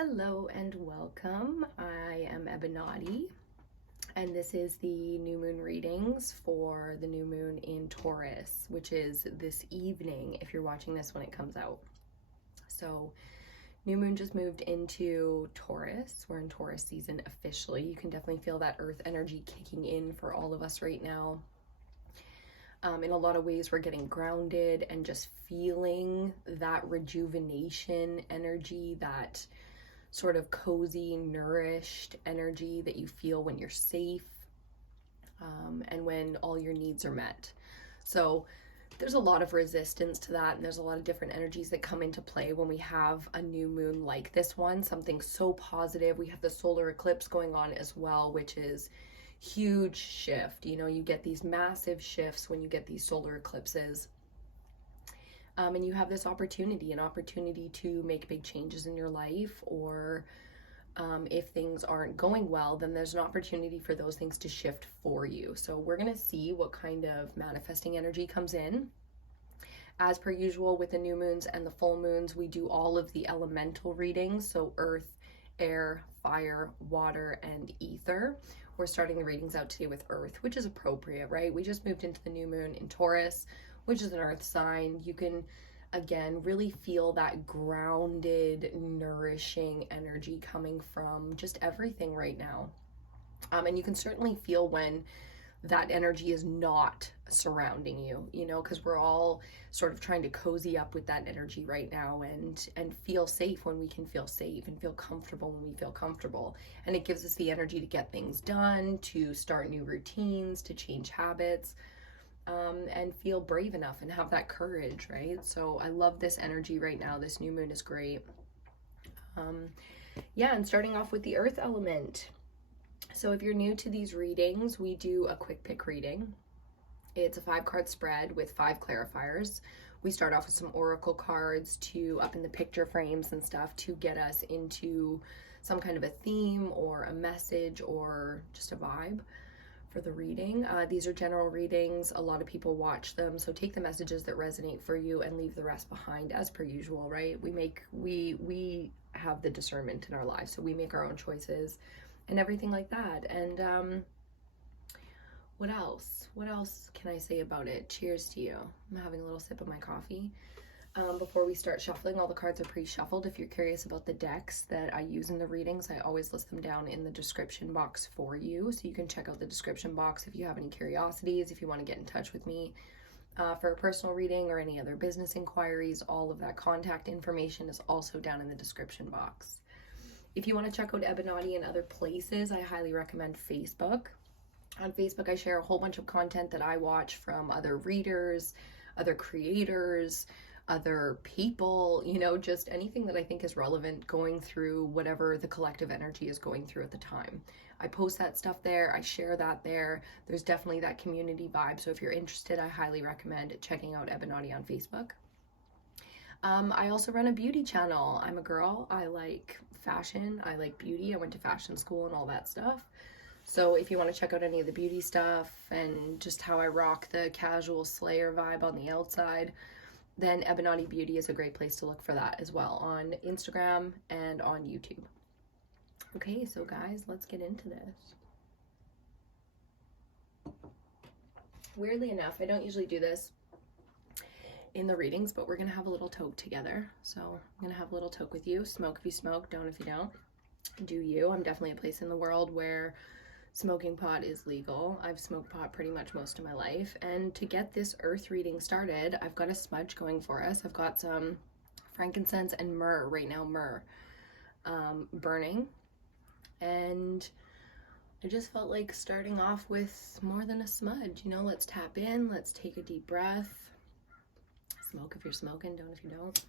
Hello and welcome. I am Ebinotti, and this is the new moon readings for the new moon in Taurus, which is this evening if you're watching this when it comes out. So new moon just moved into Taurus. We're in Taurus season officially. You can definitely feel that earth energy kicking in for all of us right now. In a lot of ways, we're getting grounded and just feeling that rejuvenation energy, that sort of cozy, nourished energy that you feel when you're safe and when all your needs are met. So there's a lot of resistance to that, and there's a lot of different energies that come into play when we have a new moon like this one, something so positive. We have the solar eclipse going on as well, which is huge shift. You know, you get these massive shifts when you get these solar eclipses. And you have this opportunity, an opportunity to make big changes in your life, or if things aren't going well, then there's an opportunity for those things to shift for you. So we're going to see what kind of manifesting energy comes in. As per usual with the new moons and the full moons, we do all of the elemental readings. So earth, air, fire, water, and ether. We're starting the readings out today with earth, which is appropriate, right? We just moved into the new moon in Taurus, which is an earth sign. You can, again, really feel that grounded, nourishing energy coming from just everything right now. And you can certainly feel when that energy is not surrounding you, you know, because we're all sort of trying to cozy up with that energy right now and feel safe when we can feel safe and feel comfortable when we feel comfortable. And it gives us the energy to get things done, to start new routines, to change habits. And feel brave enough and have that courage, right? So I love this energy right now. This new moon is great. Yeah, and starting off with the earth element. So if you're new to these readings, we do a quick pick reading. It's a 5-card spread with 5 clarifiers. We start off with some oracle cards to up in the picture frames and stuff to get us into some kind of a theme or a message or just a vibe for the reading. These are general readings. A lot of people watch them, so take the messages that resonate for you and leave the rest behind, as per usual, right? We have the discernment in our lives, so we make our own choices and everything like that. And what else can I say about it? Cheers to you. I'm having a little sip of my coffee. Before we start shuffling, all the cards are pre-shuffled. If you're curious about the decks that I use in the readings, I always list them down in the description box for you. So you can check out the description box if you have any curiosities, if you want to get in touch with me for a personal reading or any other business inquiries. All of that contact information is also down in the description box. If you want to check out Ebinotti and other places, I highly recommend Facebook. On Facebook, I share a whole bunch of content that I watch from other readers, other creators, other people, you know, just anything that I think is relevant going through whatever the collective energy is going through at the time. I post that stuff there. I share that there. There's definitely that community vibe. So if you're interested, I highly recommend checking out Ebinotti on Facebook. I also run a beauty channel. I'm a girl. I like fashion. I like beauty. I went to fashion school and all that stuff. So if you want to check out any of the beauty stuff and just how I rock the casual slayer vibe on the outside, then Ebinotti Beauty is a great place to look for that as well on Instagram and on YouTube. Okay, so guys, let's get into this. Weirdly enough, I don't usually do this in the readings, but we're going to have a little toke together. So I'm going to have a little toke with you. Smoke if you smoke, don't if you don't. Do you. I'm definitely a place in the world where smoking pot is legal. I've smoked pot pretty much most of my life. And to get this earth reading started, I've got a smudge going for us. I've got some frankincense and myrrh right now, burning. And I just felt like starting off with more than a smudge. You know, let's tap in, let's take a deep breath. Smoke if you're smoking, don't if you don't.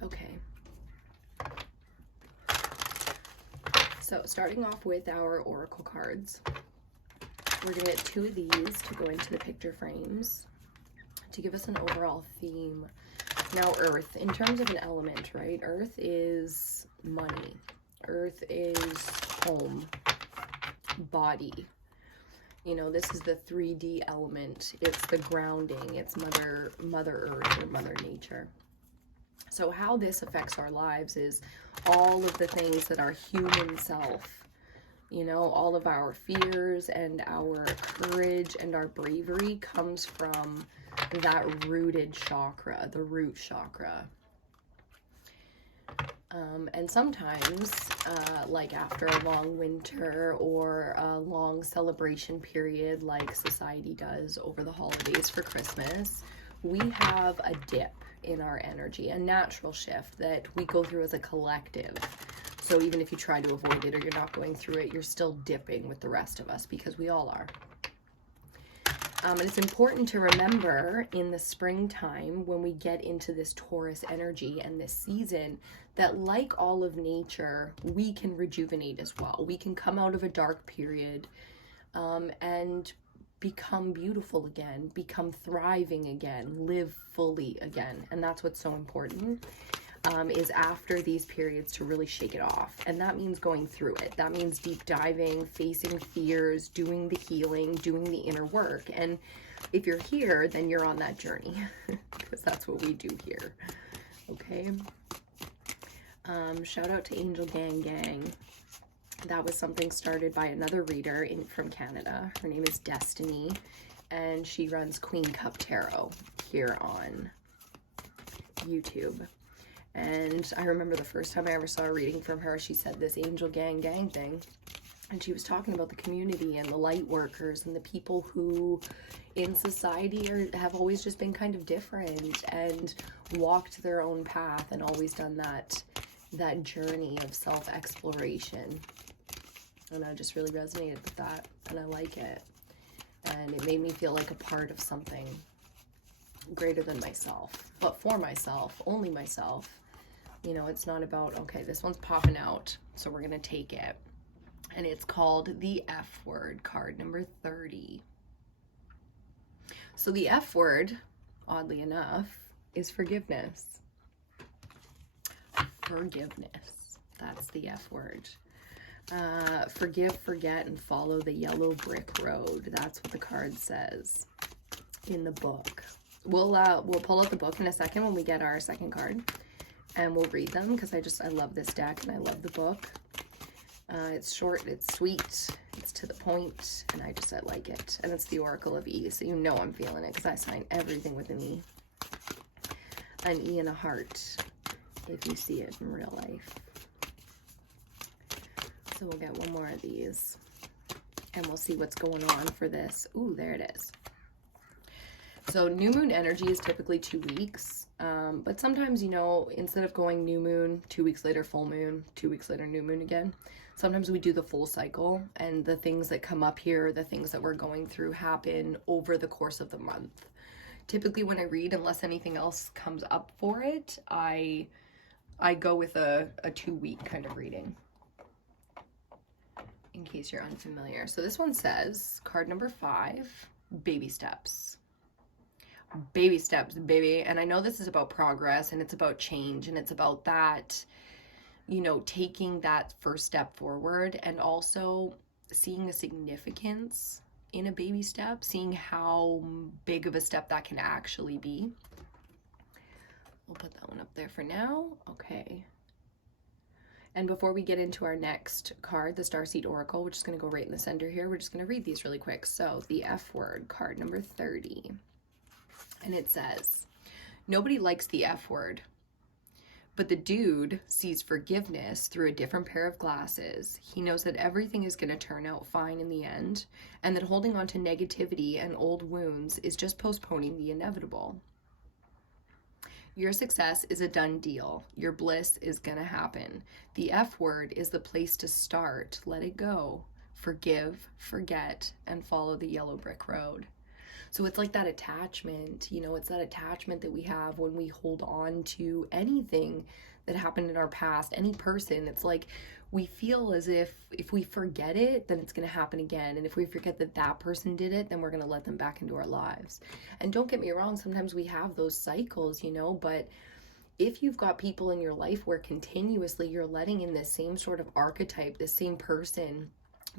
Okay. So starting off with our oracle cards, we're going to get 2 of these to go into the picture frames to give us an overall theme. Now, earth, in terms of an element, right? Earth is money. Earth is home, body. You know, this is the 3D element. It's the grounding. It's Mother Earth or Mother Nature. So how this affects our lives is all of the things that our human self, you know, all of our fears and our courage and our bravery comes from that rooted chakra, the root chakra. And sometimes, like after a long winter or a long celebration period like society does over the holidays for Christmas, we have a dip in our energy, a natural shift that we go through as a collective. So even if you try to avoid it or you're not going through it, you're still dipping with the rest of us because we all are. And it's important to remember in the springtime when we get into this Taurus energy and this season that, like all of nature, we can rejuvenate as well. We can come out of a dark period and become beautiful again, become thriving again, live fully again. And that's what's so important. Is after these periods to really shake it off. And that means going through it. That means deep diving, facing fears, doing the healing, doing the inner work. And if you're here, then you're on that journey because that's what we do here. Okay. Shout out to Angel Gang Gang. That was something started by another reader from Canada. Her name is Destiny, and she runs Queen Cup Tarot here on YouTube. And I remember the first time I ever saw a reading from her, she said this Angel Gang Gang thing. And she was talking about the community and the light workers and the people who in society have always just been kind of different and walked their own path and always done that journey of self-exploration. And I just really resonated with that, and I like it. And it made me feel like a part of something greater than myself, but for myself, only myself. You know, it's not about, okay, this one's popping out, so we're gonna take it. And it's called the F word, card number 30. So the F word, oddly enough, is forgiveness. Forgiveness, that's the F word. Forgive, forget, and follow the yellow brick road. That's what the card says in the book. We'll pull out the book in a second when we get our second card, and we'll read them because I love this deck and I love the book. It's short, it's sweet, it's to the point, and I like it. And it's the Oracle of E, so you know I'm feeling it because I sign everything with an E. An E and a heart, if you see it in real life. So we'll get one more of these, and we'll see what's going on for this. Ooh, there it is. So new moon energy is typically 2 weeks, but sometimes, you know, instead of going new moon, 2 weeks later full moon, 2 weeks later new moon again, sometimes we do the full cycle, and the things that come up here, the things that we're going through happen over the course of the month. Typically when I read, unless anything else comes up for it, I go with a 2-week kind of reading, in case you're unfamiliar. So this one says, card number 5, baby steps. Baby steps, baby. And I know this is about progress, and it's about change, and it's about that, you know, taking that first step forward, and also seeing the significance in a baby step, seeing how big of a step that can actually be. We'll put that one up there for now. Okay. And before we get into our next card, the Starseed Oracle, which is going to go right in the center here, we're just going to read these really quick. So the F word, card number 30. And it says, nobody likes the F word, but the dude sees forgiveness through a different pair of glasses. He knows that everything is going to turn out fine in the end, and that holding on to negativity and old wounds is just postponing the inevitable. Your success is a done deal. Your bliss is going to happen. The F word is the place to start. Let it go. Forgive, forget, and follow the yellow brick road. So it's like that attachment, you know, it's that attachment that we have when we hold on to anything that happened in our past, any person. It's like we feel as if we forget it, then it's going to happen again. And if we forget that that person did it, then we're going to let them back into our lives. And don't get me wrong, sometimes we have those cycles, you know, but if you've got people in your life where continuously you're letting in this same sort of archetype, this same person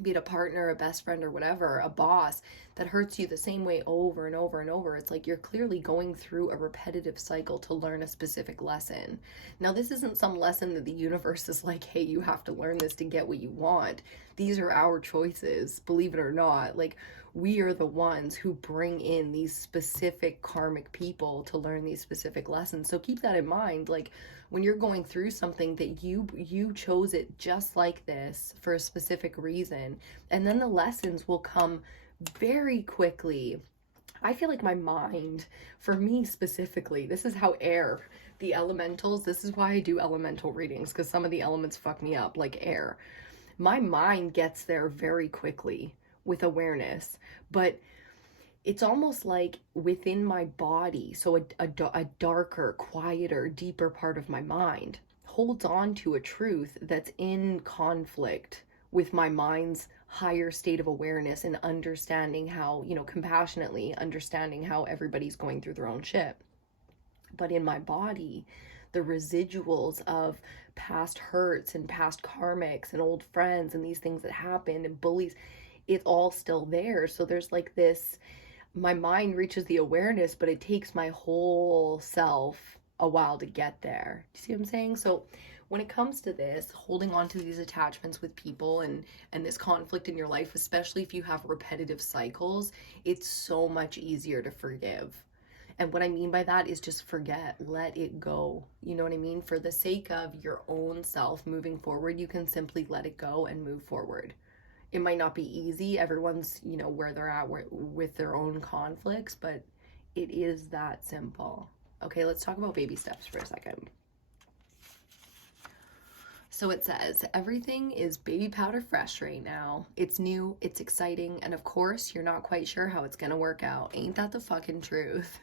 be it a partner, a best friend, or whatever, a boss that hurts you the same way over and over and over. It's like you're clearly going through a repetitive cycle to learn a specific lesson. Now, this isn't some lesson that the universe is like, hey, you have to learn this to get what you want. These are our choices, believe it or not. Like, we are the ones who bring in these specific karmic people to learn these specific lessons. So keep that in mind. Like, when you're going through something that you chose it just like this for a specific reason, and then the lessons will come very quickly. I feel like my mind, for me specifically, this is how air, the elementals, this is why I do elemental readings, because some of the elements fuck me up, like air. My mind gets there very quickly with awareness, but it's almost like within my body, so a darker, quieter, deeper part of my mind holds on to a truth that's in conflict with my mind's higher state of awareness and understanding how, compassionately understanding how everybody's going through their own shit. But in my body, the residuals of past hurts and past karmics and old friends and these things that happened and bullies, it's all still there. So there's like this, my mind reaches the awareness, but it takes my whole self a while to get there. Do you see what I'm saying? So when it comes to this, holding on to these attachments with people and this conflict in your life, especially if you have repetitive cycles, it's so much easier to forgive. And what I mean by that is just forget, let it go. You know what I mean? For the sake of your own self moving forward, you can simply let it go and move forward. It might not be easy. Everyone's, where they're at with their own conflicts, but it is that simple. Okay, let's talk about baby steps for a second. So it says, everything is baby powder fresh right now. It's new, it's exciting, and of course, you're not quite sure how it's gonna work out. Ain't that the fucking truth?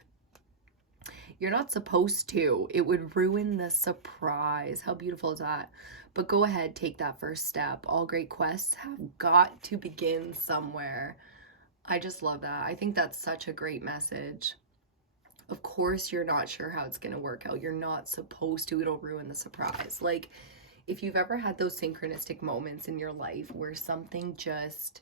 You're not supposed to. It would ruin the surprise. How beautiful is that? But go ahead, take that first step. All great quests have got to begin somewhere. I just love that. I think that's such a great message. Of course, you're not sure how it's going to work out. You're not supposed to. It'll ruin the surprise. Like, if you've ever had those synchronistic moments in your life where something just,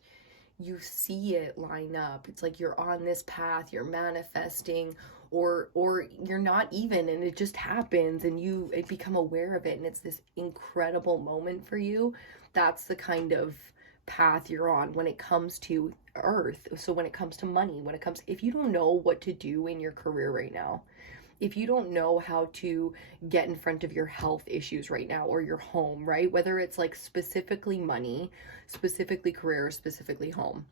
you see it line up. It's like you're on this path, you're manifesting, or you're not even, and it just happens and you become aware of it, and it's this incredible moment for you. That's the kind of path you're on when it comes to earth. So when it comes to money, if you don't know what to do in your career right now, if you don't know how to get in front of your health issues right now, or your home, right? Whether it's like specifically money, specifically career, specifically home,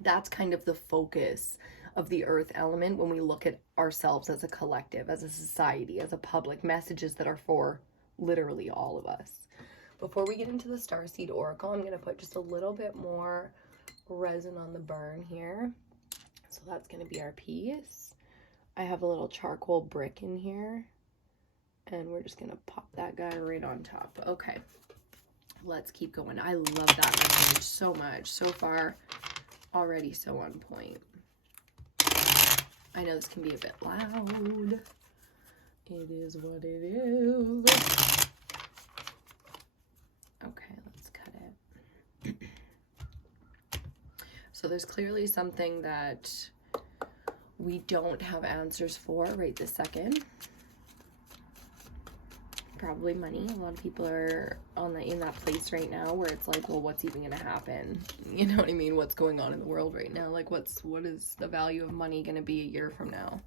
that's kind of the focus of the earth element when we look at ourselves as a collective, as a society, as a public, messages that are for literally all of us. Before we get into the Starseed Oracle, I'm going to put just a little bit more resin on the burn here. So that's going to be our piece. I have a little charcoal brick in here, and we're just going to pop that guy right on top. Okay, let's keep going. I love that message so much. So far, already so on point. I know this can be a bit loud. It is what it is. Okay, let's cut it. So there's clearly something that we don't have answers for right this second. Probably money. A lot of people are in that place right now where it's like, well, what's even gonna happen? You know what I mean? What's going on in the world right now? Like, what is the value of money gonna be a year from now?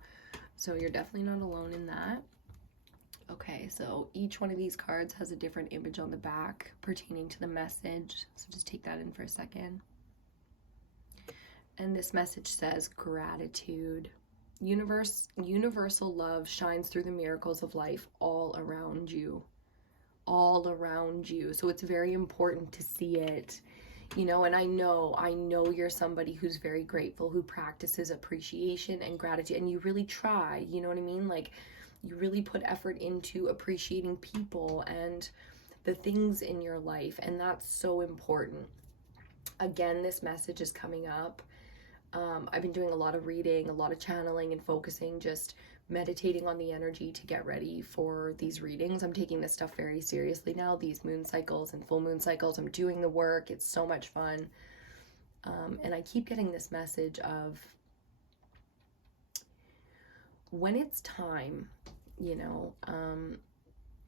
So you're definitely not alone in that. Okay, so each one of these cards has a different image on the back pertaining to the message. So just take that in for a second. And this message says gratitude. Universal love shines through the miracles of life all around you. All around you. So it's very important to see it. And I know you're somebody who's very grateful, who practices appreciation and gratitude, and you really try, you know what I mean? Like, you really put effort into appreciating people and the things in your life, and that's so important. Again, this message is coming up. I've been doing a lot of reading, a lot of channeling and focusing, just meditating on the energy to get ready for these readings. I'm taking this stuff very seriously now, these moon cycles and full moon cycles. I'm doing the work. It's so much fun. And I keep getting this message of when it's time, you know,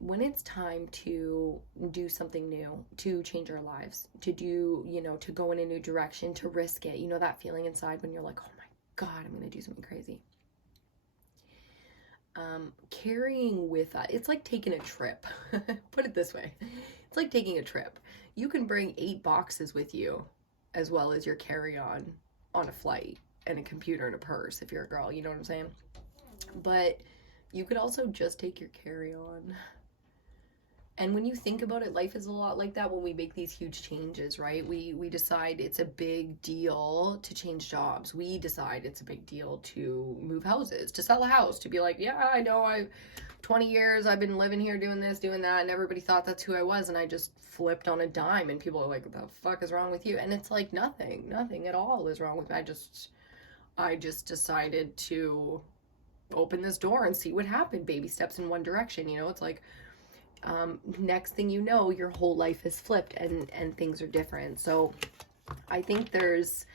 when it's time to do something new, to change our lives, to do, you know, to go in a new direction, to risk it, you know, that feeling inside when you're like, oh my God, I'm going to do something crazy. Carrying with us, it's like taking a trip. Put it this way. It's like taking a trip. You can bring 8 boxes with you as well as your carry-on on a flight, and a computer and a purse if you're a girl, you know what I'm saying? But you could also just take your carry-on. And when you think about it, life is a lot like that when we make these huge changes, right? We decide it's a big deal to change jobs. We decide it's a big deal to move houses, to sell a house, to be like, yeah, I know, 20 years I've been living here doing this, doing that, and everybody thought that's who I was, and I just flipped on a dime, and people are like, what the fuck is wrong with you? And it's like, nothing at all is wrong with me. I just decided to open this door and see what happened. Baby steps in one direction, you know? It's like, next thing you know, your whole life is flipped and things are different. So I think there's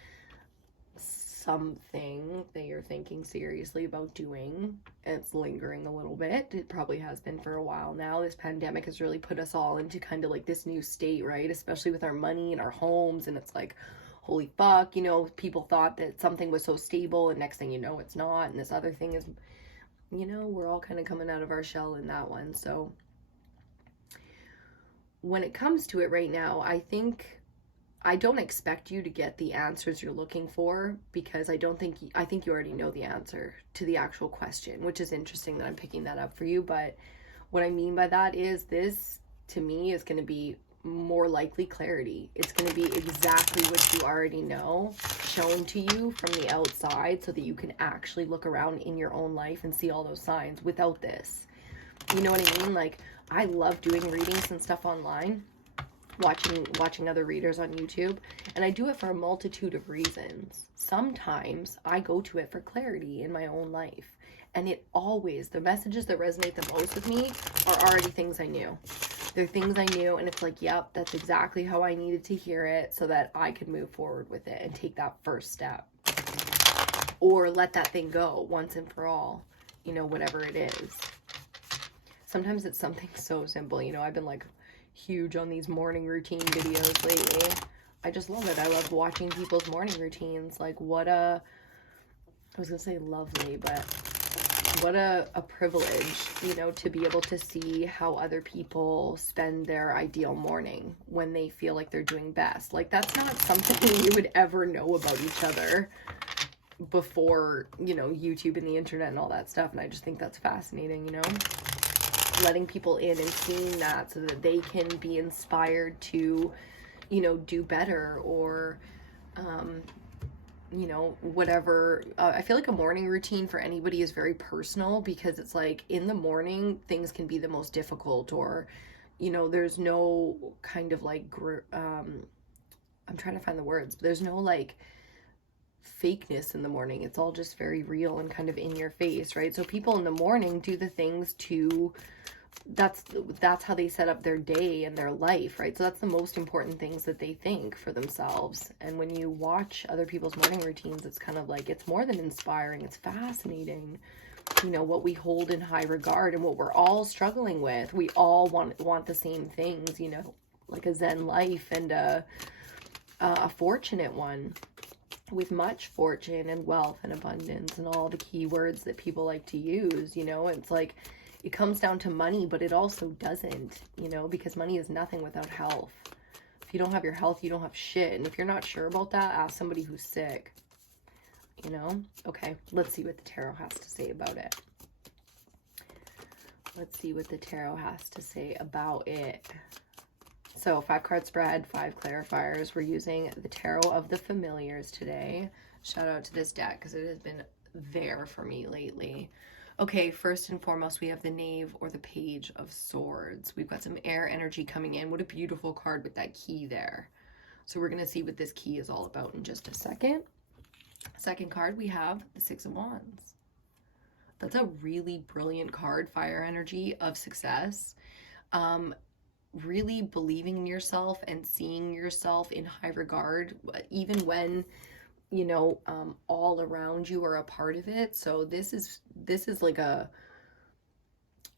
something that you're thinking seriously about doing. It's lingering a little bit. It probably has been for a while now. This pandemic has really put us all into kind of like this new state, right? Especially with our money and our homes. And it's like, holy fuck, you know, people thought that something was so stable, and next thing you know, it's not. And this other thing is, you know, we're all kind of coming out of our shell in that one. So when it comes to it right now, I think I don't expect you to get the answers you're looking for, because I think you already know the answer to the actual question, which is interesting that I'm picking that up for you. But what I mean by that is this, to me, is going to be more likely clarity. It's going to be exactly what you already know shown to you from the outside, so that you can actually look around in your own life and see all those signs without this. You know what I mean? Like, I love doing readings and stuff online, watching other readers on YouTube, and I do it for a multitude of reasons. Sometimes I go to it for clarity in my own life, and the messages that resonate the most with me are already things I knew. They're things I knew, and it's like, yep, that's exactly how I needed to hear it so that I could move forward with it and take that first step, or let that thing go once and for all, you know, whatever it is. Sometimes it's something so simple, you know. I've been like huge on these morning routine videos lately. I just love it. I love watching people's morning routines. Like, I was gonna say lovely, but what a privilege, you know, to be able to see how other people spend their ideal morning when they feel like they're doing best. Like, that's not something you would ever know about each other before, you know, YouTube and the internet and all that stuff. And I just think that's fascinating, you know, letting people in and seeing that so that they can be inspired to, you know, do better, or you know, whatever. I feel like a morning routine for anybody is very personal, because it's like in the morning things can be the most difficult, or, you know, there's no kind of like I'm trying to find the words, but there's no like fakeness in the morning. It's all just very real and kind of in your face, right? So people in the morning do the things that's how they set up their day and their life, right? So that's the most important things that they think for themselves. And when you watch other people's morning routines, it's kind of like, it's more than inspiring, it's fascinating, you know, what we hold in high regard and what we're all struggling with. We all want the same things, you know, like a Zen life and a fortunate one, with much fortune and wealth and abundance and all the key words that people like to use. You know, it's like, it comes down to money, but it also doesn't, you know, because money is nothing without health. If you don't have your health, you don't have shit. And if you're not sure about that, ask somebody who's sick, you know? Okay, let's see what the tarot has to say about it. Let's see what the tarot has to say about it. So 5-card spread, 5 clarifiers. We're using the Tarot of the Familiars today. Shout out to this deck because it has been there for me lately. Okay, first and foremost, we have the Knave or the Page of Swords. We've got some air energy coming in. What a beautiful card with that key there. So we're going to see what this key is all about in just a second. Second card, we have the 6 of Wands. That's a really brilliant card, fire energy of success. Really believing in yourself and seeing yourself in high regard, even when, you know, all around you are a part of it. So this is like a,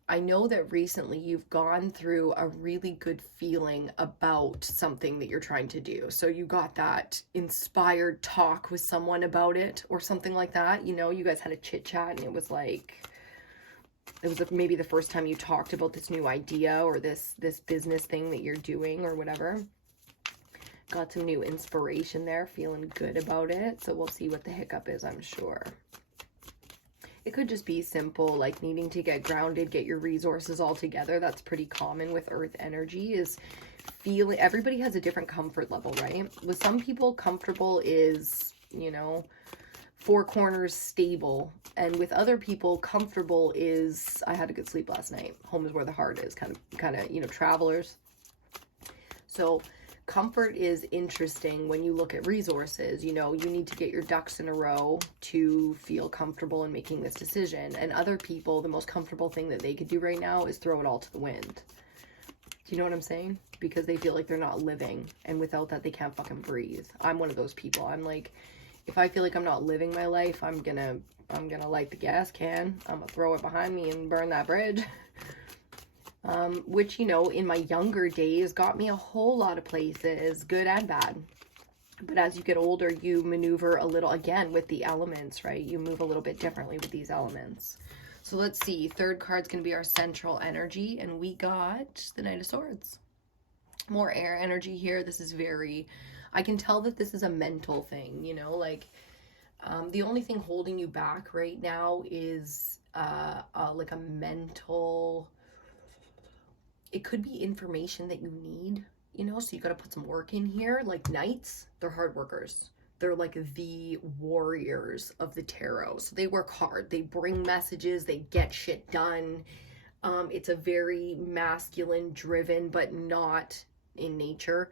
I know that recently you've gone through a really good feeling about something that you're trying to do. So you got that inspired talk with someone about it or something like that. You know, you guys had a chit chat and it was maybe the first time you talked about this new idea or this business thing that you're doing or whatever. Got some new inspiration there, feeling good about it. So we'll see what the hiccup is, I'm sure. It could just be simple, like needing to get grounded, get your resources all together. That's pretty common with earth energy, is feeling, everybody has a different comfort level, right? With some people, comfortable is, you know, four corners stable. And with other people, comfortable is, I had a good sleep last night. Home is where the heart is, kind of, you know, travelers. So comfort is interesting when you look at resources. You know, you need to get your ducks in a row to feel comfortable in making this decision. And other people, the most comfortable thing that they could do right now is throw it all to the wind. Do you know what I'm saying? Because they feel like they're not living, and without that, they can't fucking breathe. I'm one of those people. I'm like, if I feel like I'm not living my life, I'm gonna light the gas can. I'm gonna throw it behind me and burn that bridge. Which, you know, in my younger days got me a whole lot of places, good and bad. But as you get older, you maneuver a little, again, with the elements, right? You move a little bit differently with these elements. So let's see. Third card's going to be our central energy, and we got the Knight of Swords. More air energy here. This is very, I can tell that this is a mental thing, you know, like the only thing holding you back right now is like a mental, it could be information that you need, you know, so you got to put some work in here. Like knights, they're hard workers. They're like the warriors of the tarot. So they work hard. They bring messages. They get shit done. It's a very masculine driven, but not in nature.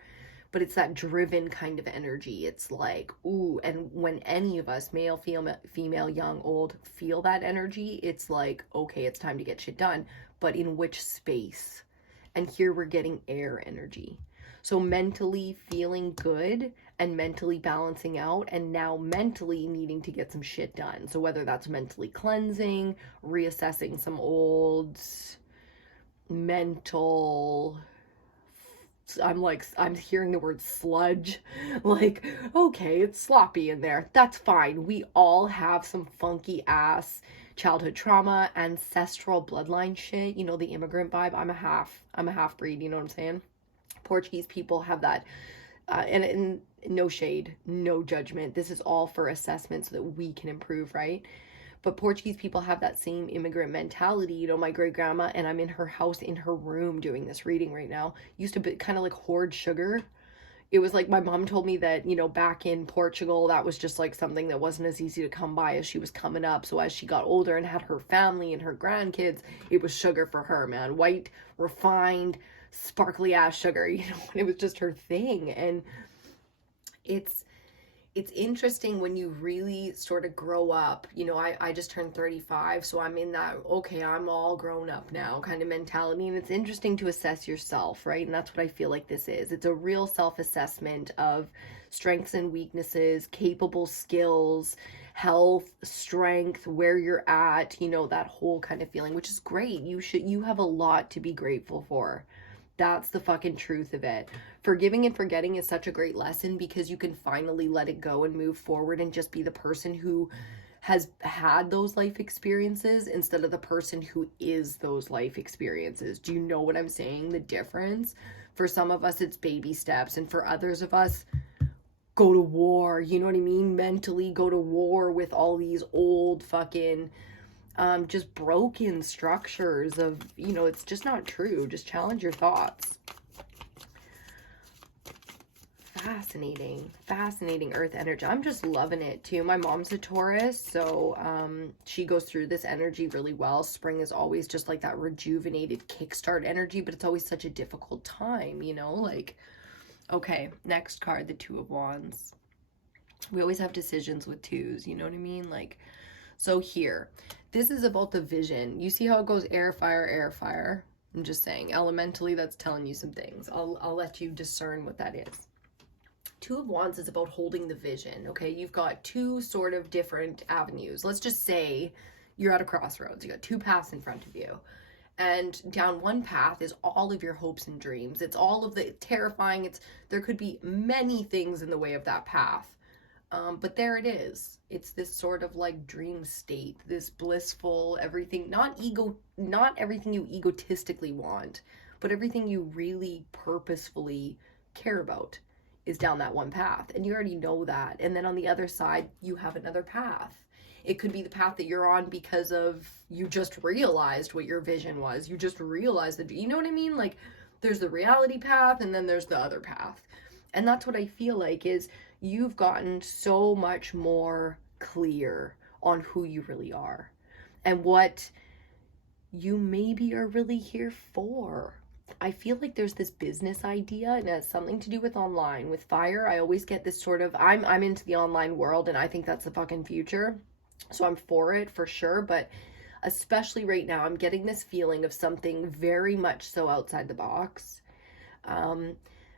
But it's that driven kind of energy. It's like, ooh, and when any of us, male, female, young, old, feel that energy, it's like, okay, it's time to get shit done. But in which space? And here we're getting air energy. So mentally feeling good and mentally balancing out, and now mentally needing to get some shit done. So whether that's mentally cleansing, reassessing some old mental, I'm hearing the word sludge. Like, okay, it's sloppy in there. That's fine. We all have some funky ass childhood trauma, ancestral bloodline shit, you know, the immigrant vibe. I'm a half breed, you know what I'm saying? Portuguese people have that, and no shade, no judgment. This is all for assessment so that we can improve, right? But Portuguese people have that same immigrant mentality. You know, my great grandma, and I'm in her house, in her room doing this reading right now, used to be kind of like hoard sugar. It was like my mom told me that, you know, back in Portugal, that was just like something that wasn't as easy to come by as she was coming up. So as she got older and had her family and her grandkids, it was sugar for her, man. White, refined, sparkly ass sugar, you know, it was just her thing. And it's interesting when you really sort of grow up. You know, I just turned 35, so I'm in that, okay, I'm all grown up now kind of mentality. And it's interesting to assess yourself, right? And that's what I feel like this is. It's a real self-assessment of strengths and weaknesses, capable skills, health, strength, where you're at, you know, that whole kind of feeling, which is great. You have a lot to be grateful for. That's the fucking truth of it. Forgiving and forgetting is such a great lesson, because you can finally let it go and move forward and just be the person who has had those life experiences instead of the person who is those life experiences. Do you know what I'm saying? The difference? For some of us, it's baby steps. And for others of us, go to war. You know what I mean? Mentally go to war with all these old fucking just broken structures of, you know, it's just not true. Just challenge your thoughts. Fascinating earth energy. I'm just loving it too. My mom's a Taurus, so she goes through this energy really well. Spring is always just like that rejuvenated kickstart energy, but it's always such a difficult time, you know, like, okay, next card, the Two of Wands. We always have decisions with twos, you know what I mean? Like, So here, this is about the vision. You see how it goes air, fire, air, fire? I'm just saying, elementally, that's telling you some things. I'll let you discern what that is. Two of Wands is about holding the vision, okay? You've got two sort of different avenues. Let's just say you're at a crossroads. You got two paths in front of you. And down one path is all of your hopes and dreams. It's all of the terrifying. There could be many things in the way of that path. But there it is. It's this sort of like dream state, this blissful everything, not everything you egotistically want, but everything you really purposefully care about is down that one path. And you already know that. And then on the other side, you have another path. It could be the path that you're on because of you just realized what your vision was. You just realized that, you know what I mean? Like there's the reality path and then there's the other path. And that's what I feel like is you've gotten so much more clear on who you really are and what you maybe are really here for. I feel like there's this business idea and it has something to do with online. With fire, I always get this sort of, I'm into the online world and I think that's the fucking future. So I'm for it for sure, but especially right now, I'm getting this feeling of something very much so outside the box,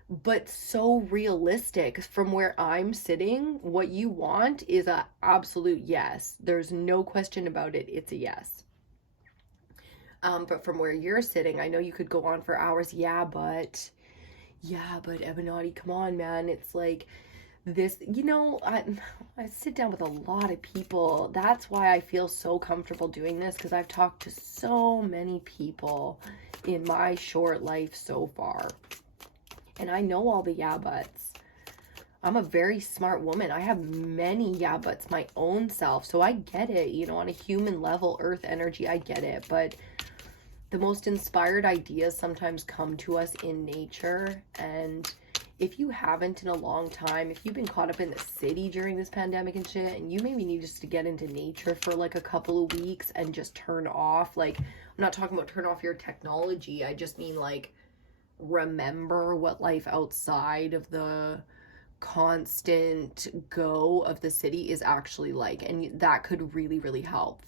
but so realistic. From where I'm sitting, what you want is a absolute yes. There's no question about it. It's a yes. But from where you're sitting, I know you could go on for hours. Yeah, but Ebinotti, come on, man. It's like, this, you know, I sit down with a lot of people. That's why I feel so comfortable doing this, because I've talked to so many people in my short life so far. And I know all the yeah buts. I'm a very smart woman. I have many yeah buts my own self. So I get it, you know, on a human level, earth energy, I get it. But the most inspired ideas sometimes come to us in nature. And if you haven't in a long time, if you've been caught up in the city during this pandemic and shit, and you maybe need just to get into nature for like a couple of weeks and just turn off, like, I'm not talking about turn off your technology. I just mean like, remember what life outside of the constant go of the city is actually like. And that could really, really help.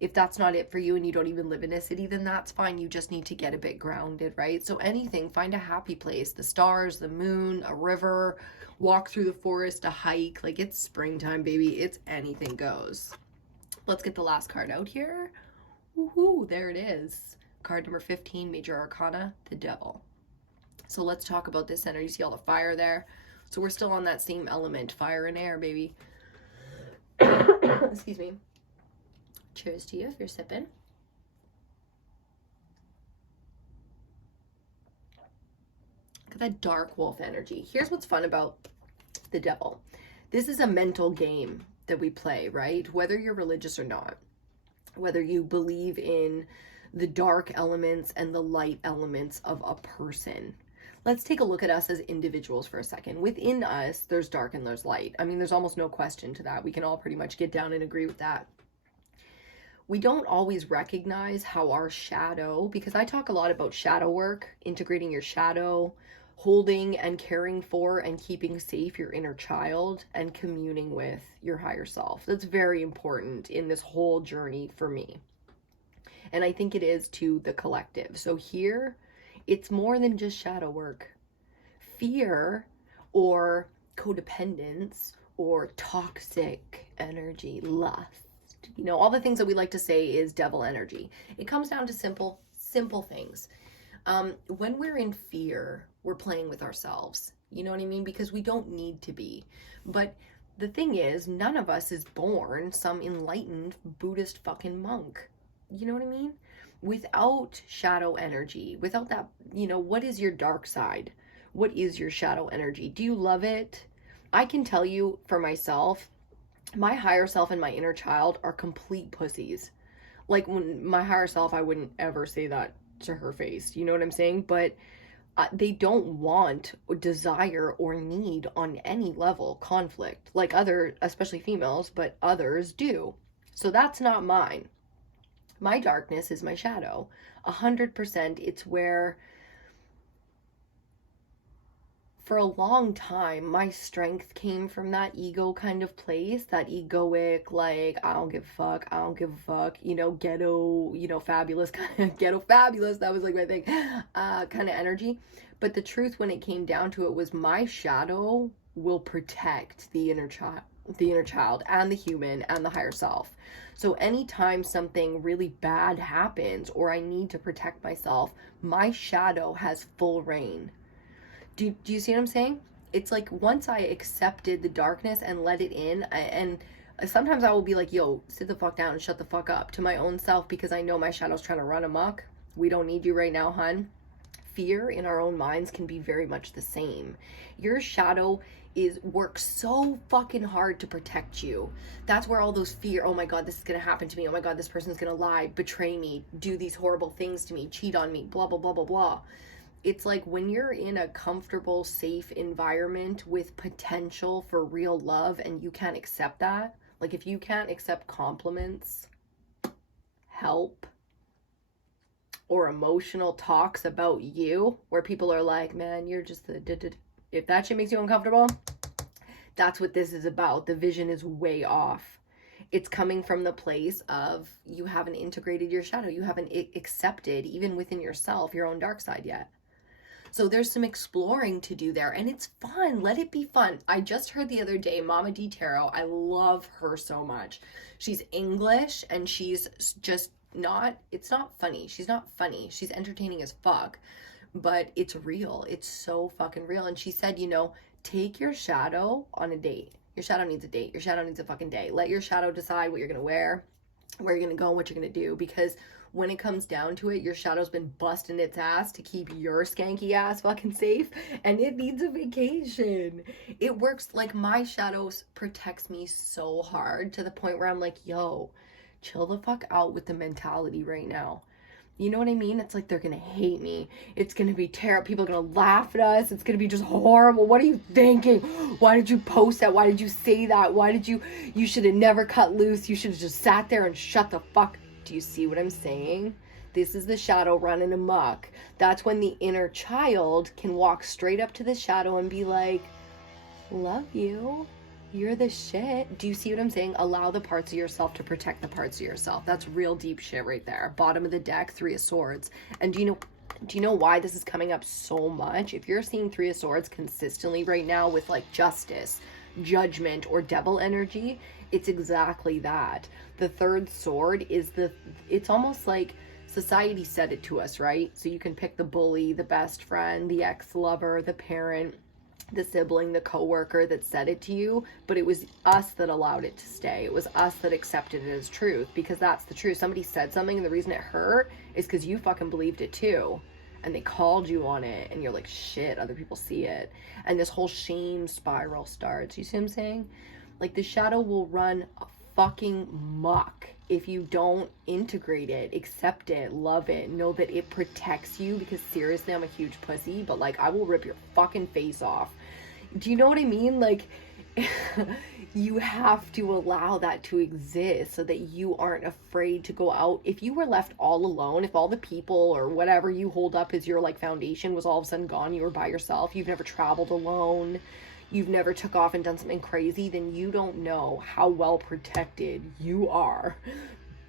If that's not it for you and you don't even live in a city, then that's fine. You just need to get a bit grounded, right? So anything, find a happy place, the stars, the moon, a river, walk through the forest, a hike. Like, it's springtime, baby. It's anything goes. Let's get the last card out here. Woohoo, there it is. Card number 15, Major Arcana, the Devil. So let's talk about this energy. You see all the fire there? So we're still on that same element, fire and air, baby. Excuse me. Cheers to you if you're sipping. Look at that dark wolf energy. Here's what's fun about the Devil. This is a mental game that we play, right? Whether you're religious or not, whether you believe in the dark elements and the light elements of a person. Let's take a look at us as individuals for a second. Within us, there's dark and there's light. I mean, there's almost no question to that. We can all pretty much get down and agree with that. We don't always recognize how our shadow, because I talk a lot about shadow work, integrating your shadow, holding and caring for and keeping safe your inner child, and communing with your higher self. That's very important in this whole journey for me. And I think it is to the collective. So here, it's more than just shadow work. Fear or codependence or toxic energy, lust, you know, all the things that we like to say is devil energy. It comes down to simple things. When we're in fear, we're playing with ourselves. You know what I mean? Because we don't need to be. But the thing is, none of us is born some enlightened Buddhist fucking monk. You know what I mean? Without shadow energy, without that, you know, what is your dark side? What is your shadow energy? Do you love it? I can tell you for myself, my higher self and my inner child are complete pussies. Like, when my higher self, I wouldn't ever say that to her face. You know what I'm saying? But they don't want, or desire, or need on any level conflict. Like especially females, but others do. So that's not mine. My darkness is my shadow. 100%. It's where for a long time, my strength came from that ego kind of place, that egoic, like, I don't give a fuck, I don't give a fuck, you know, ghetto, you know, fabulous, kind of ghetto fabulous, that was like my thing, kind of energy. But the truth, when it came down to it, was my shadow will protect the inner child and the human and the higher self. So anytime something really bad happens or I need to protect myself, my shadow has full reign. Do you see what I'm saying? It's like once I accepted the darkness and let it in, and sometimes I will be like, yo, sit the fuck down and shut the fuck up to my own self, because I know my shadow's trying to run amok. We don't need you right now, hun. Fear in our own minds can be very much the same. Your shadow works so fucking hard to protect you. That's where all those fear, oh my God, this is gonna happen to me, oh my God, this person's gonna lie, betray me, do these horrible things to me, cheat on me, blah, blah, blah, blah, blah. It's like when you're in a comfortable, safe environment with potential for real love and you can't accept that, like if you can't accept compliments, help, or emotional talks about you, where people are like, man, you're just the, if that shit makes you uncomfortable, that's what this is about. The vision is way off. It's coming from the place of you haven't integrated your shadow. You haven't accepted, even within yourself, your own dark side yet. So there's some exploring to do there, and it's fun. Let it be fun. I just heard the other day, Mama D Tarot, I love her so much. She's English, and she's just not, it's not funny. She's not funny. She's entertaining as fuck, but it's real. It's so fucking real. And she said, you know, take your shadow on a date. Your shadow needs a date. Your shadow needs a fucking day. Let your shadow decide what you're going to wear, where you're going to go, and what you're going to do, because when it comes down to it, your shadow's been busting its ass to keep your skanky ass fucking safe, and it needs a vacation. It works, like my shadow protects me so hard to the point where I'm like, yo, chill the fuck out with the mentality right now. You know what I mean? It's like they're gonna hate me. It's gonna be terrible. People are gonna laugh at us. It's gonna be just horrible. What are you thinking? Why did you post that? Why did you say that? Why did you should have never cut loose. You should have just sat there and shut the fuck. Do you see what I'm saying? This is the shadow running amok. That's when the inner child can walk straight up to the shadow and be like, love you. You're the shit. Do you see what I'm saying? Allow the parts of yourself to protect the parts of yourself. That's real deep shit right there. Bottom of the deck, 3 of Swords. And do you know why this is coming up so much? If you're seeing 3 of Swords consistently right now with like justice, judgment, or devil energy, it's exactly that. The 3rd sword is it's almost like society said it to us, right? So you can pick the bully, the best friend, the ex-lover, the parent, the sibling, the coworker that said it to you, but it was us that allowed it to stay. It was us that accepted it as truth, because that's the truth. Somebody said something and the reason it hurt is because you fucking believed it too, and they called you on it, and you're like, shit, other people see it, and this whole shame spiral starts. You see what I'm saying? Like, the shadow will run a fucking muck if you don't integrate it, accept it, love it, know that it protects you, because seriously, I'm a huge pussy, but like, I will rip your fucking face off. Do you know what I mean? Like, you have to allow that to exist so that you aren't afraid to go out. If you were left all alone, if all the people or whatever you hold up as your like foundation was all of a sudden gone, you were by yourself, you've never traveled alone, you've never took off and done something crazy, then you don't know how well protected you are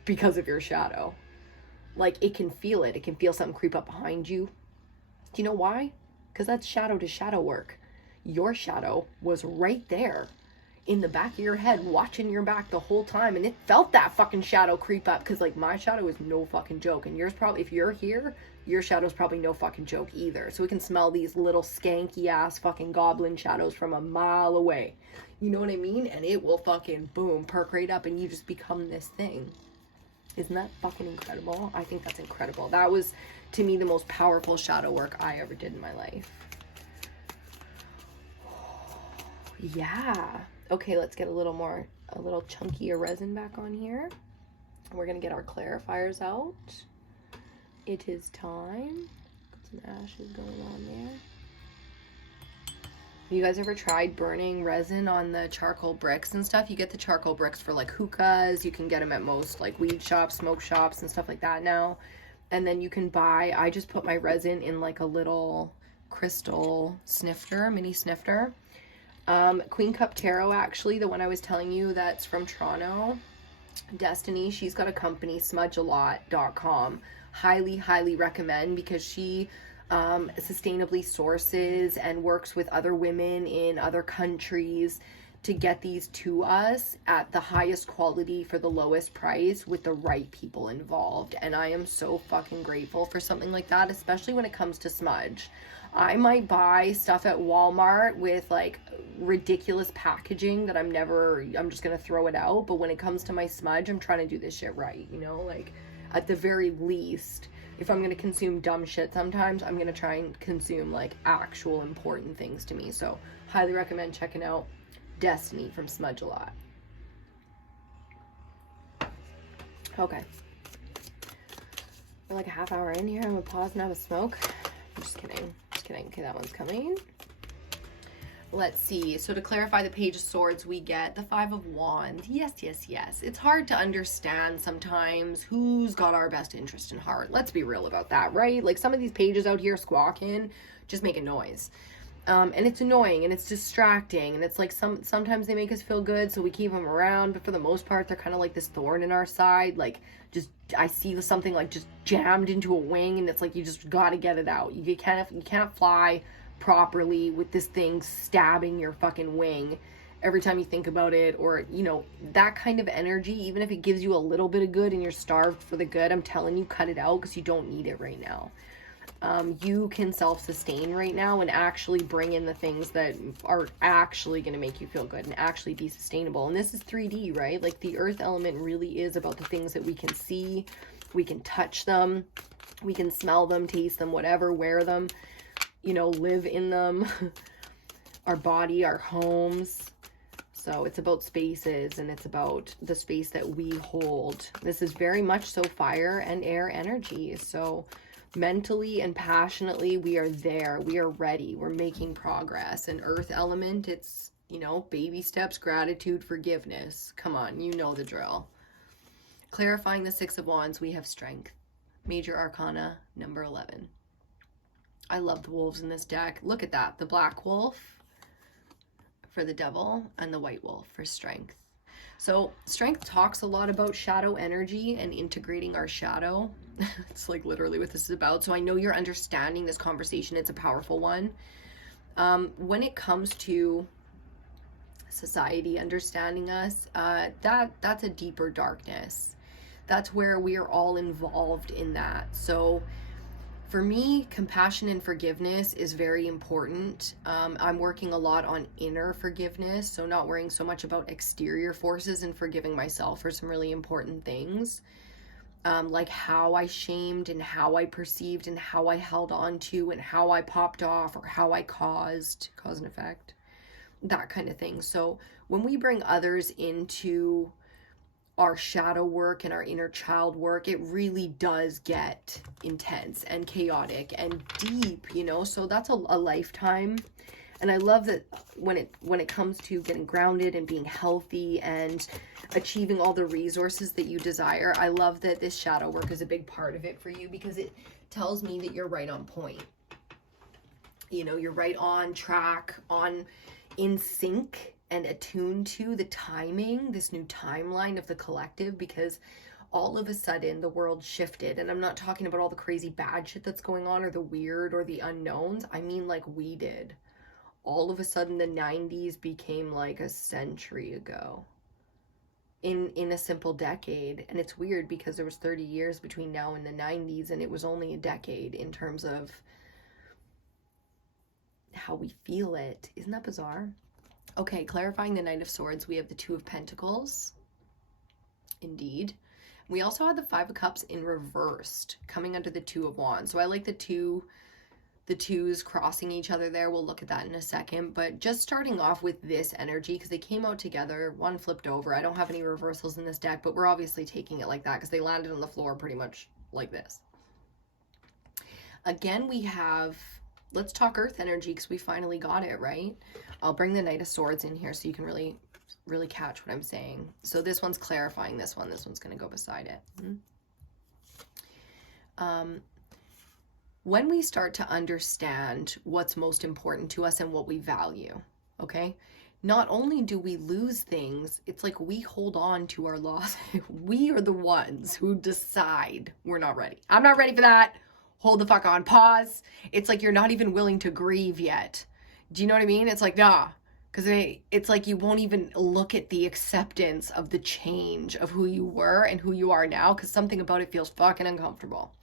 because of your shadow. Like, it can feel it. It can feel something creep up behind you. Do you know why? Because that's shadow to shadow work. Your shadow was right there in the back of your head, watching your back the whole time, and it felt that fucking shadow creep up, because like, my shadow is no fucking joke, and yours probably, if you're here, your shadow's probably no fucking joke either. So we can smell these little skanky ass fucking goblin shadows from a mile away. You know what I mean? And it will fucking boom, perk right up, and you just become this thing. Isn't that fucking incredible? I think that's incredible. That was, to me, the most powerful shadow work I ever did in my life. Yeah. Okay, let's get a little chunkier resin back on here. We're gonna get our clarifiers out. It is time. Got some ashes going on there. Have you guys ever tried burning resin on the charcoal bricks and stuff? You get the charcoal bricks for like hookahs. You can get them at most like weed shops, smoke shops, and stuff like that now. And then you can buy, I just put my resin in like a little crystal snifter, mini snifter. Queen Cup Tarot, actually, the one I was telling you that's from Toronto, Destiny, she's got a company, smudgealot.com. Highly recommend, because she sustainably sources and works with other women in other countries to get these to us at the highest quality for the lowest price with the right people involved. And I am so fucking grateful for something like that, especially when it comes to smudge. I might buy stuff at Walmart with like ridiculous packaging that I'm just gonna throw it out. But when it comes to my smudge, I'm trying to do this shit right, you know? Like, at the very least, if I'm gonna consume dumb shit sometimes, I'm gonna try and consume like actual important things to me. So highly recommend checking out Destiny from Smudge a Lot. Okay, we're like a half hour in here. I'm gonna pause and have a smoke. I'm just kidding. Okay, that one's coming. Let's see. So to clarify the Page of Swords, we get the Five of Wands. Yes. It's hard to understand sometimes who's got our best interest in heart. Let's be real about that, right? Like, some of these pages out here squawking, just making noise. And it's annoying and it's distracting, and it's like sometimes they make us feel good, so we keep them around, but for the most part they're kind of like this thorn in our side. Like, just, I see something like just jammed into a wing, and it's like you just got to get it out. You can't fly properly with this thing stabbing your fucking wing every time you think about it, or, you know, that kind of energy. Even if it gives you a little bit of good and you're starved for the good, I'm telling you, cut it out, because you don't need it right now. You can self-sustain right now and actually bring in the things that are actually going to make you feel good and actually be sustainable. And this is 3D, right? Like, the earth element really is about the things that we can see, we can touch them, we can smell them, taste them, whatever, wear them, you know, live in them, our body, our homes. So it's about spaces, and it's about the space that we hold. This is very much so fire and air energy. So mentally and passionately, we are there, we are ready, we're making progress. And earth element, it's, you know, baby steps, gratitude, forgiveness. Come on, you know the drill. Clarifying the Six of Wands, we have strength. Major Arcana number 11. I love the wolves in this deck. Look at that. The black wolf for the devil and the white wolf for strength. So strength talks a lot about shadow energy and integrating our shadow. It's like literally what this is about. So I know you're understanding this conversation. It's a powerful one. When it comes to society understanding us, that's a deeper darkness. That's where we are all involved in that. So for me, compassion and forgiveness is very important. I'm working a lot on inner forgiveness, so not worrying so much about exterior forces and forgiving myself for some really important things, like how I shamed and how I perceived and how I held on to and how I popped off, or how I cause and effect, that kind of thing. So when we bring others into our shadow work and our inner child work, it really does get intense and chaotic and deep, you know. So that's a lifetime. And I love that when it comes to getting grounded and being healthy and achieving all the resources that you desire, I love that this shadow work is a big part of it for you, because it tells me that you're right on point. You know, you're right on track, in sync and attuned to the timing, this new timeline of the collective, because all of a sudden the world shifted. And I'm not talking about all the crazy bad shit that's going on, or the weird, or the unknowns. I mean, like we did. All of a sudden the 90s became like a century ago in a simple decade. And it's weird because there was 30 years between now and the 90s, and it was only a decade in terms of how we feel it. Isn't that bizarre? Okay, clarifying the Knight of Swords, we have the Two of Pentacles. Indeed. We also have the Five of Cups in reversed, coming under the Two of Wands. So I like the twos crossing each other there. We'll look at that in a second. But just starting off with this energy, because they came out together, one flipped over. I don't have any reversals in this deck, but we're obviously taking it like that because they landed on the floor pretty much like this. Again, we have, let's talk earth energy, because we finally got it, right? I'll bring the Knight of Swords in here so you can really catch what I'm saying. So this one's clarifying this one. This one's going to go beside it. when we start to understand what's most important to us and what we value, okay? Not only do we lose things, it's like we hold on to our loss. We are the ones who decide we're not ready. I'm not ready for that. Hold the fuck on, pause. It's like you're not even willing to grieve yet. Do you know what I mean? It's like, nah. Because it's like you won't even look at the acceptance of the change of who you were and who you are now, because something about it feels fucking uncomfortable.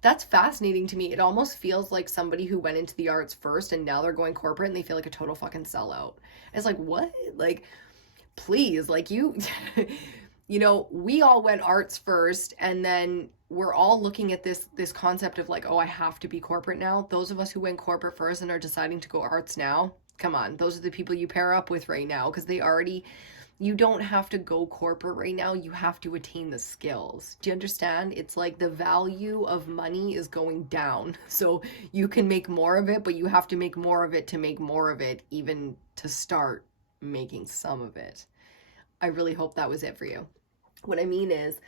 That's fascinating to me. It almost feels like somebody who went into the arts first and now they're going corporate and they feel like a total fucking sellout. It's like, what? Like, please, like you know, we all went arts first, and then we're all looking at this concept of like, oh, I have to be corporate now. Those of us who went corporate first and are deciding to go arts now, come on, those are the people you pair up with right now, because you don't have to go corporate right now. You have to attain the skills. Do you understand? It's like the value of money is going down. So you can make more of it, but you have to make more of it to make more of it, even to start making some of it. I really hope that was it for you. What I mean is,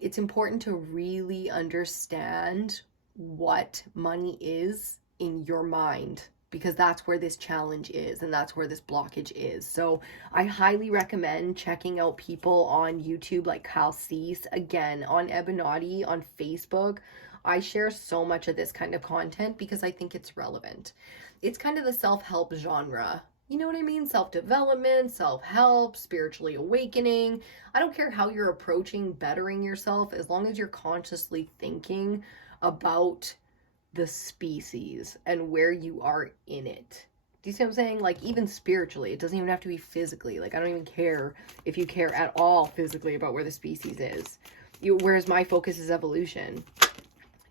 it's important to really understand what money is in your mind, because that's where this challenge is and that's where this blockage is. So I highly recommend checking out people on YouTube like Kyle Cease, again, on Ebinotti, on Facebook. I share so much of this kind of content because I think it's relevant. It's kind of the self-help genre. You know what I mean? Self-development, self-help, spiritually awakening. I don't care how you're approaching bettering yourself, as long as you're consciously thinking about the species and where you are in it. Do you see what I'm saying? Like, even spiritually, it doesn't even have to be physically. Like, I don't even care if you care at all physically about where the species is. Whereas my focus is evolution.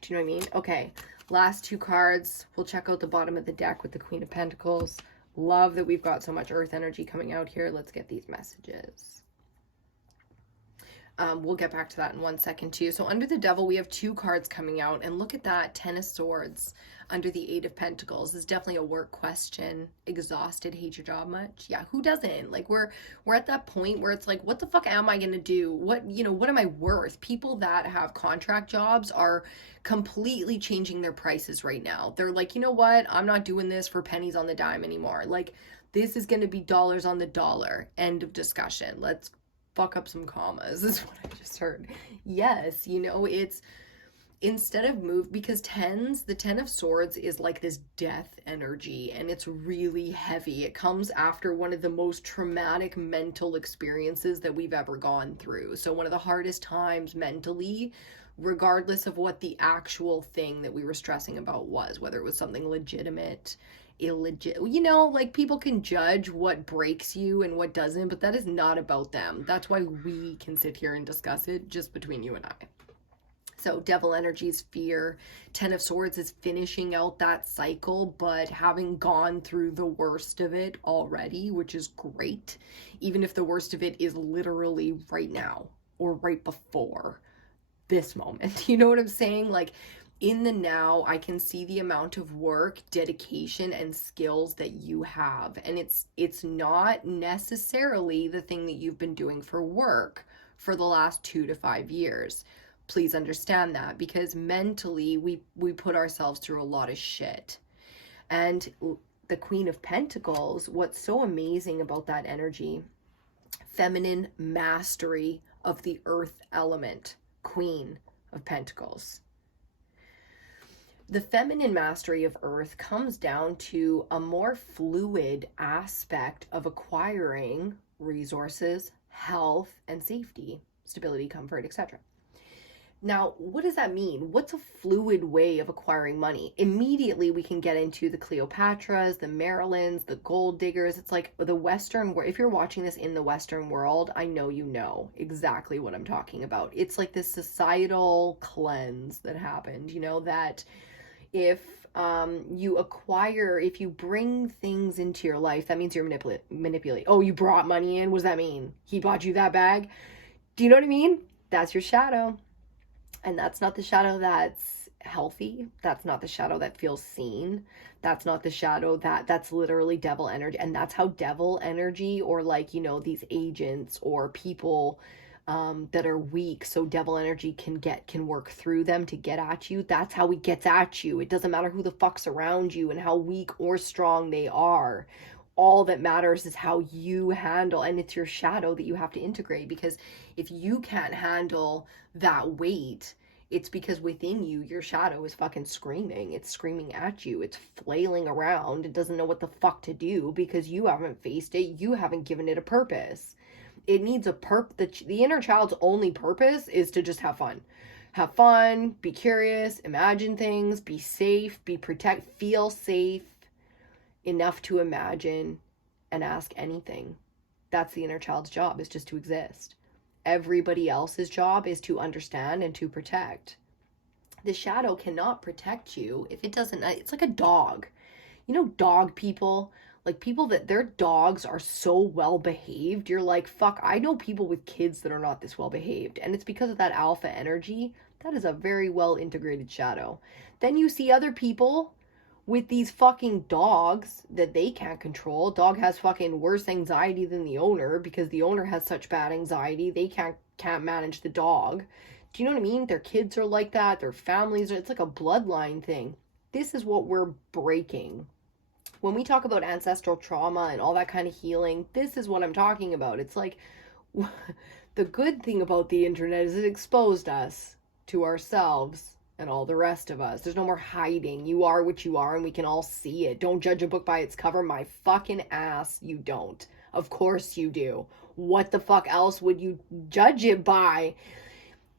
Do you know what I mean? Okay, last two cards. We'll check out the bottom of the deck with the Queen of Pentacles. Love that we've got so much earth energy coming out here. Let's get these messages. We'll get back to that in 1 second too. So under the Devil, we have two cards coming out, and look at that, Ten of Swords under the Eight of Pentacles. This is definitely a work question. Exhausted, hate your job much? Yeah, who doesn't? Like, we're at that point where it's like, what the fuck am I gonna do? What am I worth? People that have contract jobs are completely changing their prices right now. They're like, you know what? I'm not doing this for pennies on the dime anymore. Like, this is gonna be dollars on the dollar. End of discussion. Let's fuck up some commas, is what I just heard. Yes, it's instead of move, because the Ten of Swords is like this death energy, and it's really heavy. It comes after one of the most traumatic mental experiences that we've ever gone through. So one of the hardest times mentally, regardless of what the actual thing that we were stressing about was, whether it was something legitimate, illegit, like, people can judge what breaks you and what doesn't, but that is not about them. That's why we can sit here and discuss it just between you and I. So Devil energy is fear. Ten of Swords is finishing out that cycle, but having gone through the worst of it already, which is great, even if the worst of it is literally right now or right before this moment. You know what I'm saying? Like, in the now, I can see the amount of work, dedication, and skills that you have. And it's not necessarily the thing that you've been doing for work for the last 2 to 5 years. Please understand that, because mentally we put ourselves through a lot of shit. And the Queen of Pentacles, what's so amazing about that energy, feminine mastery of the earth element, Queen of Pentacles. The feminine mastery of earth comes down to a more fluid aspect of acquiring resources, health, and safety, stability, comfort, etc. Now, what does that mean? What's a fluid way of acquiring money? Immediately, we can get into the Cleopatras, the Marilyns, the gold diggers. It's like the Western world. If you're watching this in the Western world, I know you know exactly what I'm talking about. It's like this societal cleanse that happened, that if if you bring things into your life, that means you're manipulate. Oh, you brought money in? What does that mean? He bought you that bag? Do you know what I mean? That's your shadow. And that's not the shadow that's healthy. That's not the shadow that feels seen. That's not the shadow that's literally devil energy. And that's how devil energy, or these agents or people that are weak, so devil energy can work through them to get at you. That's how it gets at you. It doesn't matter who the fuck's around you and how weak or strong they are. All that matters is how you handle, and it's your shadow that you have to integrate, because if you can't handle that weight, it's because within you, your shadow is fucking screaming. It's screaming at you. It's flailing around. It doesn't know what the fuck to do because you haven't faced it. You haven't given it a purpose. It needs a the inner child's only purpose is to just have fun. Have fun, be curious, imagine things, be safe, feel safe enough to imagine and ask anything. That's the inner child's job, is just to exist. Everybody else's job is to understand and to protect. The shadow cannot protect you if it doesn't. It's like a dog. You know, dog people, like people that their dogs are so well behaved. You're like, fuck, I know people with kids that are not this well behaved. And it's because of that alpha energy. That is a very well integrated shadow. Then you see other people with these fucking dogs that they can't control. Dog has fucking worse anxiety than the owner because the owner has such bad anxiety. They can't manage the dog. Do you know what I mean? Their kids are like that. Their families are, it's like a bloodline thing. This is what we're breaking. When we talk about ancestral trauma and all that kind of healing, this is what I'm talking about. It's like, the good thing about the internet is it exposed us to ourselves and all the rest of us. There's no more hiding. You are what you are and we can all see it. Don't judge a book by its cover. My fucking ass, you don't. Of course you do. What the fuck else would you judge it by?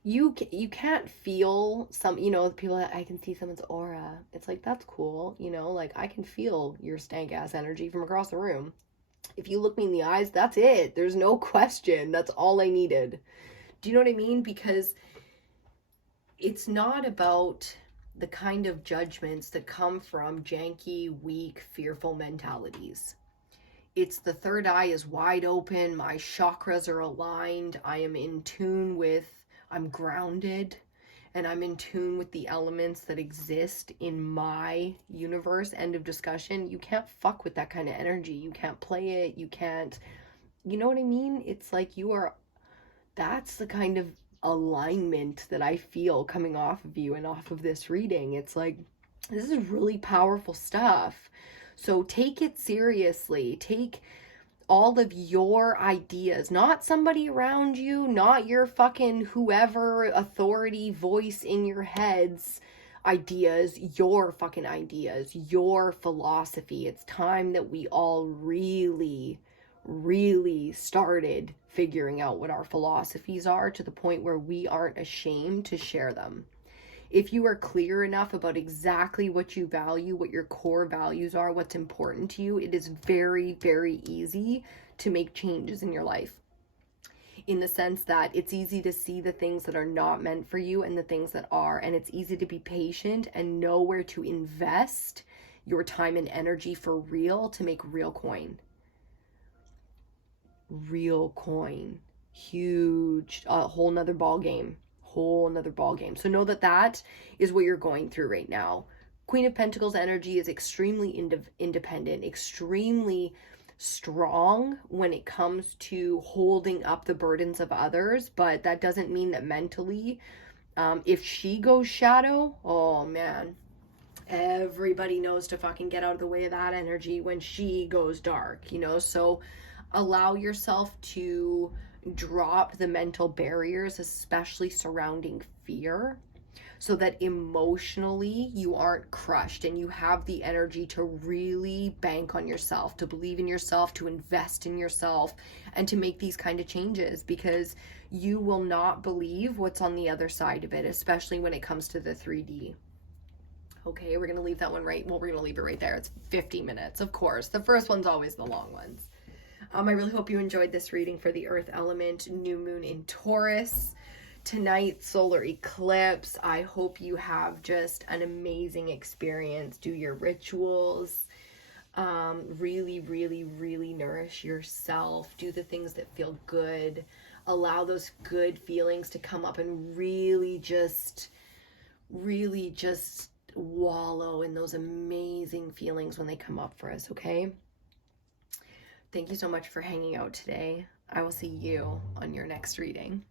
You can't feel some, you know, people that I can see someone's aura. It's like, that's cool. You know, like I can feel your stank ass energy from across the room. If you look me in the eyes, that's it. There's no question. That's all I needed. Do you know what I mean? Because it's not about the kind of judgments that come from janky, weak, fearful mentalities. It's the third eye is wide open. My chakras are aligned. I am in tune with, I'm grounded, and I'm in tune with the elements that exist in my universe. End of discussion. You can't fuck with that kind of energy. You can't play it. You can't, you know what I mean? It's like that's the kind of alignment that I feel coming off of you and off of this reading. It's like, this is really powerful stuff. So take it seriously. Take all of your ideas, not somebody around you, not your fucking whoever authority voice in your heads ideas, your fucking ideas, your philosophy. It's time that we all really started figuring out what our philosophies are to the point where we aren't ashamed to share them. If you are clear enough about exactly what you value, what your core values are, what's important to you, it is very easy to make changes in your life. In the sense that it's easy to see the things that are not meant for you and the things that are, and it's easy to be patient and know where to invest your time and energy for real to make real coin. Real coin. Huge. A whole nother ball game. So know that is what you're going through right now. Queen of Pentacles energy is extremely independent, extremely strong when it comes to holding up the burdens of others, but that doesn't mean that mentally, if she goes shadow, oh man, everybody knows to fucking get out of the way of that energy when she goes dark, you know. So allow yourself to drop the mental barriers, especially surrounding fear, so that emotionally you aren't crushed and you have the energy to really bank on yourself, to believe in yourself, to invest in yourself, and to make these kind of changes, because you will not believe what's on the other side of it, especially when it comes to the 3D. Okay, we're going to leave that one we're going to leave it right there. It's 50 minutes, of course. The first one's always the long ones. I really hope you enjoyed this reading for the Earth element, new moon in Taurus. Tonight, solar eclipse. I hope you have just an amazing experience. Do your rituals. Really nourish yourself. Do the things that feel good. Allow those good feelings to come up and really just wallow in those amazing feelings when they come up for us, okay? Thank you so much for hanging out today. I will see you on your next reading.